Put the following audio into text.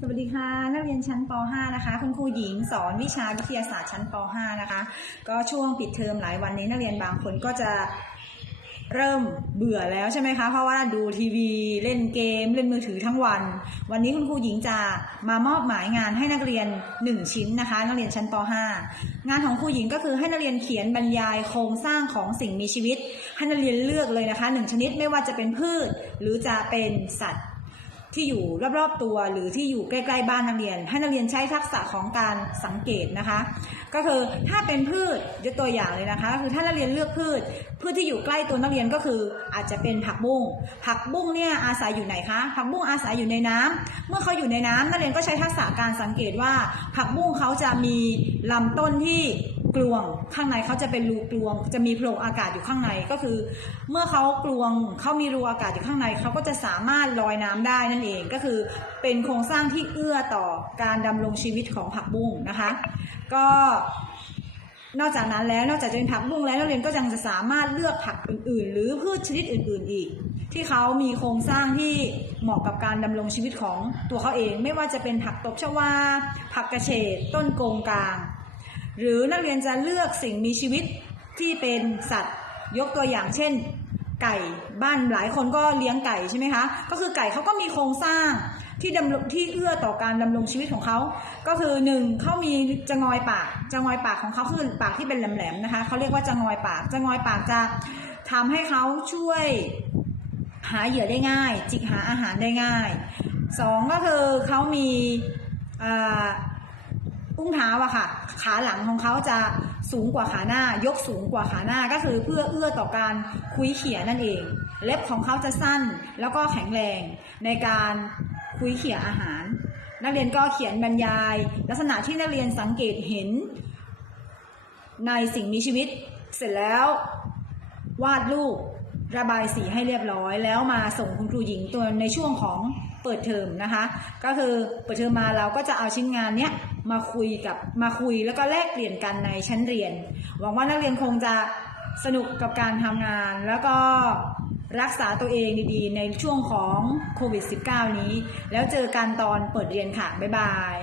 สวัสดีค่ะนักเรียนชั้นป .5 นะคะ คุณครูหญิงสอนวิชาวิทยาศาสตร์ชั้นป .5 นะคะ ก็ช่วงปิดเทอมหลายวันนี้นักเรียนบางคนก็จะเริ่มเบื่อแล้วใช่ไหมคะ เพราะว่าดูทีวีเล่นเกม เล่นมือถือทั้งวัน วันนี้คุณครูหญิงจะมามอบหมายงานให้นักเรียน 1 ชิ้นนะคะ นักเรียนชั้นป .5 งานของครูหญิงก็คือให้นักเรียนเขียนบรรยายโครงสร้างของสิ่งมีชีวิต ให้นักเรียนเลือกเลยนะคะหนึ่งชนิดไม่ว่าจะเป็นพืช หรือจะเป็นสัตว์ ที่อยู่รอบๆตัว หรือที่อยู่ใกล้ๆบ้านนักเรียน ให้นักเรียนใช้ทักษะของการสังเกตนะคะ ก็คือถ้าเป็นพืชยกตัวอย่างเลยนะคะคือถ้านักเรียนเลือกพืช พืชที่อยู่ใกล้ตัวนักเรียนก็คืออาจจะเป็นผักบุ้งผักบุ้งเนี่ยอาศัยอยู่ไหนคะผักบุ้งอาศัยอยู่ในน้ำเมื่อเขาอยู่ในน้ำนักเรียนก็ใช้ทักษะการสังเกตว่า ผักบุ้งเขาจะมีลำต้นที่ กลวง ข้างในเขาจะเป็นรูกลวง จะมีโพรงอากาศอยู่ข้างในก็คือ เมื่อเขากลวงเขามีรูอากาศอยู่ข้างในเขาก็จะสามารถลอยน้ำได้นั่นเองก็คือเป็นโครงสร้างที่เอื้อต่อการดำรงชีวิตของผักบุ้งนะคะ ก็นอกจากนั้นแล้วนอกจากจะเป็นผักบุ้งแล้วนักเรียนก็ยังจะสามารถเลือกผักอื่น ๆ หรือพืชชนิดอื่น ๆ อีก ที่เขามีโครงสร้างที่เหมาะกับการดำรงชีวิตของตัวเขาเอง ไม่ว่าจะเป็นผักตบชวาผักกระเฉดต้นโกงกลาง หรือนักเรียนจะเลือกสิ่งมีชีวิตที่เป็นสัตว์ยกตัวอย่างเช่น ไก่บ้านหลายคนก็เลี้ยงไก่ใช่ไหมคะ ก็คือไก่เขาก็มีโครงสร้างที่ดำรงที่เอื้อต่อการดำรงชีวิตของเขา ก็คือหนึ่งเขามีจะงอยปากจะงอยปากของเขาคือปากที่เป็นแหลมๆนะคะเขาเรียกว่าจะงอยปากจะงอยปากจะทำให้เขาช่วยหาเหยื่อได้ง่าย จิกหาอาหารได้ง่ายสองก็คือเขามีอ่า อุ้งเท้าอะค่ะ ขาหลังของเขาจะสูงกว่าขาหน้า ยกสูงกว่าขาหน้าก็คือเพื่อเอื้อต่อการคุยเขี่ยนั่นเอง เล็บของเขาจะสั้นแล้วก็แข็งแรงในการคุยเขี่ยอาหาร นักเรียนก็เขียนบรรยาย ลักษณะที่นักเรียนสังเกตเห็น ในสิ่งมีชีวิต เสร็จแล้ว วาดรูป ระบายสีให้เรียบร้อย แล้วมาส่งคุณครูหญิงตัวในช่วงของเปิดเทอมนะคะ ก็คือเปิดเทอมมาเราก็จะเอาชิ้นงานเนี้ยมาคุยกับมาคุยแล้วก็แลกเปลี่ยนกันในชั้นเรียน หวังว่านักเรียนคงจะสนุกกับการทำงาน แล้วก็รักษาตัวเองดีๆ ในช่วงของโควิด -19 นี้ แล้วเจอกันตอนเปิดเรียนค่ะ บ๊ายบาย